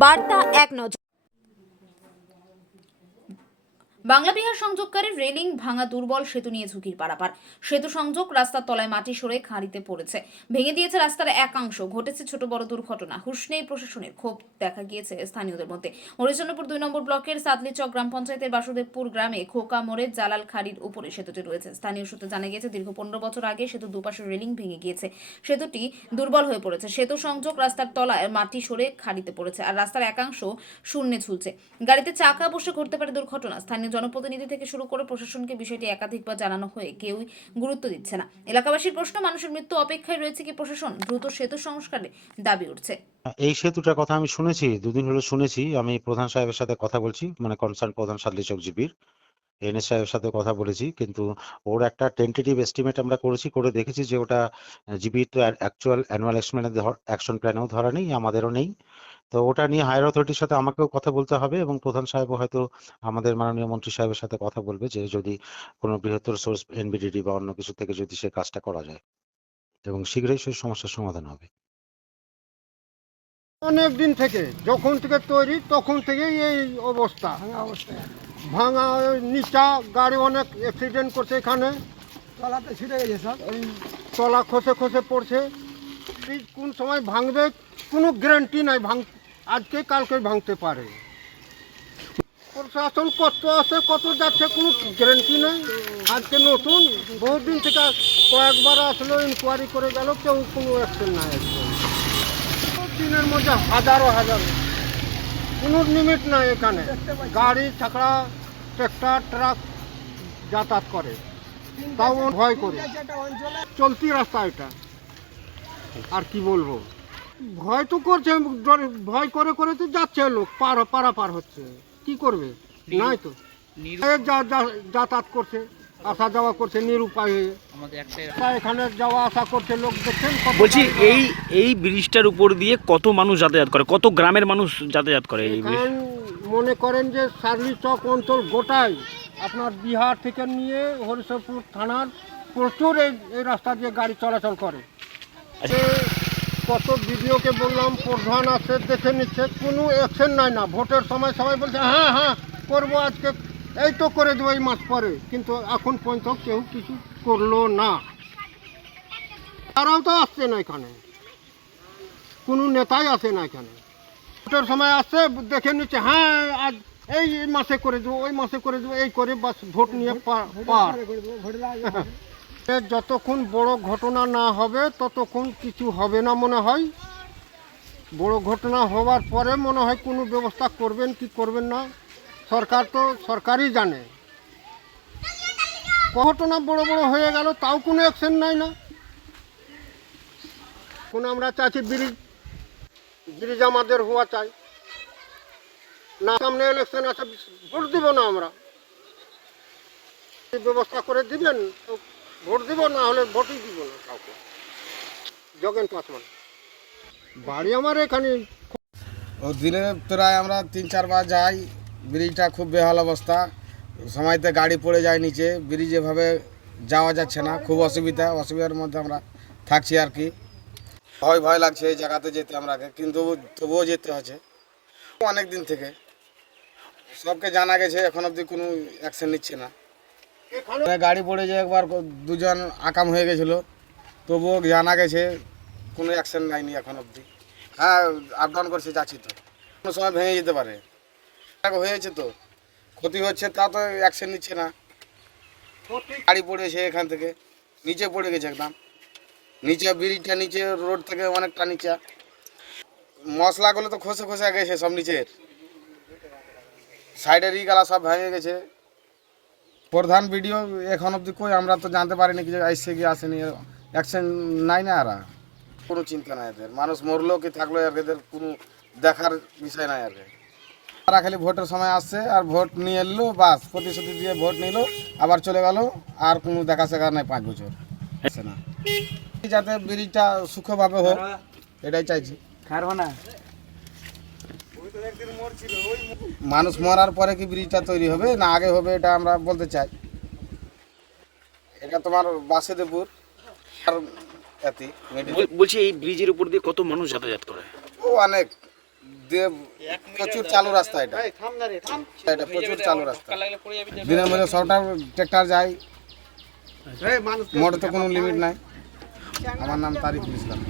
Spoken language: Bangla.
বার্তা এক নজর। বাংলা বিহার সংযোগকারী রেলিং ভাঙা দুর্বল সেতু নিয়ে ঝুঁকির পারাপার। সেতু সংযোগ রাস্তার তলায় মাটি সরে খাঁড়িতে পড়েছে, ভেঙে দিয়েছে রাস্তার একাংশ। ঘটেছে ছোট বড় দুর্ঘটনা, হুঁশ নেই প্রশাসনের, ক্ষোভ দেখা গিয়েছে স্থানীয়দের মধ্যে। হরিচন্দ্রপুর ২ নম্বর ব্লকের সাদলিচক গ্রাম পঞ্চায়েতের বাসুদেবপুর গ্রামে খোকা মোড়ের জালাল খাড়ির উপরে সেতুটি রয়েছে। স্থানীয় সূত্রে জানা গিয়েছে, দীর্ঘ ১৫ বছর আগে সেতু দুপাশের রেলিং ভেঙে গিয়েছে, সেতুটি দুর্বল হয়ে পড়েছে। সেতু সংযোগ রাস্তার তলায় মাটি সরে খাঁড়িতে পড়েছে, আর রাস্তার একাংশ শূন্যে ঝুলছে। গাড়িতে চাকা বসে ঘটতে পারে দুর্ঘটনা। স্থানীয় জনপ্রতিনিধি থেকে শুরু করে প্রশাসনকে বিষয়টি একাধিকবার জানানো হয়ে কেউই গুরুত্ব দিচ্ছে না। এলাকাবাসীর প্রশ্ন, মানুষের মৃত্যু অপেক্ষায় রয়েছে কি প্রশাসন? দ্রুত সেতু সংস্কারে দাবি উঠছে। এই সেতুটার কথা আমি শুনেছি, দুদিন হলো শুনেছি। আমি প্রধান সাহেবের সাথে কথা বলছি, মানে কনসার্ন প্রধান সাদলিচক জিপির এনএস সাহেবের সাথে কথা বলেছি, কিন্তু ওর একটা টেন্টেটিভ এস্টিমেট আমরা করেছি, করে দেখেছি যে ওটা জিপির তো অ্যাকচুয়াল অ্যানুয়াল অ্যাকশন প্ল্যানেও ধরা নেই, আমাদেরও নেই। তো ওটা নিয়ে হায়ার অথরিটির সাথে আমাকেও কথা বলতে হবে, এবং প্রধান সাহেবও হয়তো আমাদের মাননীয় মন্ত্রী সাহেবের সাথে কথা বলবে যে যদি কোনো বৃহত্তর সোর্স এনবিডিডি বা অন্য কিছু থেকে যদি সে কাজটা করা যায়, এবং শীঘ্রই সেই সমস্যার সমাধান হবে। অনেক দিন থেকে, যখন থেকে তৈরি তখন থেকেই এই অবস্থা, ভাঙা নিচা। গাড়ি অনেক অ্যাক্সিডেন্ট করছে এখানে, তলাতে ছিঁড়ে গেছে সব, এই তলা খসে খসে পড়ছে। এই কোন সময় ভাঙবে কোনো গ্যারান্টি নাই, আজকে কালকে ভাঙতে পারে। প্রশাসন কত আসে কত যাচ্ছে কোনো গ্যারান্টি নেই। আজকে নতুন, বহু দিন থেকে কয়েকবার আসলো, ইনকোয়ারি করে গেল, কেউ কোনো অ্যাকশন নাই। দিনের মধ্যে হাজারো হাজারো, কোনো লিমিট নাই এখানে। গাড়ি ছাকড়া, ট্রাক্টর, ট্রাক যাতায়াত করে, তাও ভয় করে। চলতি রাস্তা এটা, আর কি বলবো, ভয় তো করছে, ভয় করে করে তো যাচ্ছে লোক, পারাপার হচ্ছে, কি করবে? নাই তো, যাতায়াত করছে, আসা যাওয়া করছে নিরুপায় হয়ে। এখানে যাওয়া আসা করছে লোক, দেখছেন। বলছি, এই ব্রিজটার উপর দিয়ে কত মানুষ যাতায়াত করে, কত গ্রামের মানুষ যাতায়াত করে এই ব্রিজ? মনে করেন যে সাদলিচক অঞ্চল গোটাই, আপনার বিহার থেকে নিয়ে হরিচন্দ্রপুর থানার প্রচুর এই রাস্তা দিয়ে গাড়ি চলাচল করে। কত ভিডিওকে বললাম, প্রধান আছে দেখে নিচ্ছে, কোনো অ্যাকশন নাই। না ভোটের সময় সবাই বলছে হ্যাঁ হ্যাঁ করবো, আজকে এই তো করে দেবো এই মাস পরে, কিন্তু এখন পর্যন্ত কেউ কিছু করলো না। তারাও তো আসছে না এখানে, কোনো নেতাই আসে না এখানে। ভোটের সময় আসছে, দেখে নিচ্ছে হ্যাঁ আজ এই মাসে করে দেবো, ওই মাসে করে দেবো, এই করে বাস ভোট নিয়ে পার। যতক্ষণ বড় ঘটনা না হবে ততক্ষণ কিছু হবে না মনে হয়। বড় ঘটনা হওয়ার পরে মনে হয় কোনো ব্যবস্থা করবেন কি করবেন না, সরকার তো সরকারই জানে। ঘটনা বড় বড় হয়ে গেল, তাও কোনো অ্যাকশন নাই না। কোনো আমরা চাইছি ব্রিজ আমাদের হওয়া চাই না। সামনে ইলেকশন আছে, ভোট দিব না আমরা, ব্যবস্থা করে দিবেন তো ভোট দিব, না হলে ভোটই দিব না কাউকে। যোগেন পাসওয়ান, বাড়ি আমার এখানে। ও দিনে প্রায় আমরা ৩-৪ বার যাই। ব্রিজটা খুব বেহাল অবস্থা, সময়তে গাড়ি পড়ে যায় নিচে, ব্রিজ এভাবে যাওয়া যাচ্ছে না, খুব অসুবিধার মধ্যে আমরা থাকছি আর কি। ভয় লাগছে এই জায়গাতে যেতে আমরাকে, কিন্তু তবুও যেতে হচ্ছে। অনেক দিন থেকে সবকে জানা গেছে, এখন অবধি কোনো অ্যাকশন নিচ্ছে না। গাড়ি পড়ে যায়, একবার দুজন আকাম হয়ে গেছিলো, তবুও জানা গেছে, কোনো অ্যাকশন নেয়নি এখন অবধি। হ্যাঁ, আপ ডাউন করছে, যাচ্ছি তো, কোনো সময় ভেঙে যেতে পারে। হয়েছে তো, ক্ষতি হচ্ছে, তা তো অ্যাকশন নিচ্ছে না। গাড়ি পড়েছে এখান থেকে, নিচে পড়ে গেছে একদম, নিচে ব্রিজটা নিচে, রোড থেকে অনেকটা নিচে। মশলাগুলো তো খসে গেছে সব নিচের, সাইডের ইগালা সব ভেঙে গেছে। প্রধান ভিডিও এখন অবধি কই, আমরা তো জানতে পারিনি কি আসছে কি আসেনি, অ্যাকশন নাই না। আর কোনো চিন্তা নাই এদের, মানুষ মরলো কি থাকলো এদের কোনো দেখার বিষয় নাই। তারা খালি ভোটের সময় আসছে আর ভোট নিয়ে এলো, বাস প্রতিশ্রুতি দিয়ে ভোট নিল, আবার চলে গেল, আর কোনো দেখা শেখা নাই 5 বছর আসছে না। যাতে ব্রিজটা সুখভাবে হোক, এটাই চাইছি। মানুষ মরার পরে কি ব্রিজটা তৈরি হবে না আগে হবে, এটা আমরা বলতে চাই। এটা তোমার বাসুদেবপুর আর বলছি, এই ব্রিজের উপর দিয়ে কত মানুষ যাতায়াত করে? ও অনেক, প্রচুর চালু রাস্তা এটা এটা প্রচুর চালু রাস্তা দিনের মধ্যে 100টা ট্রাক্টর যায় মোটর তো কোনো লিমিট নাই। আমার নাম তারিকুল ইসলাম।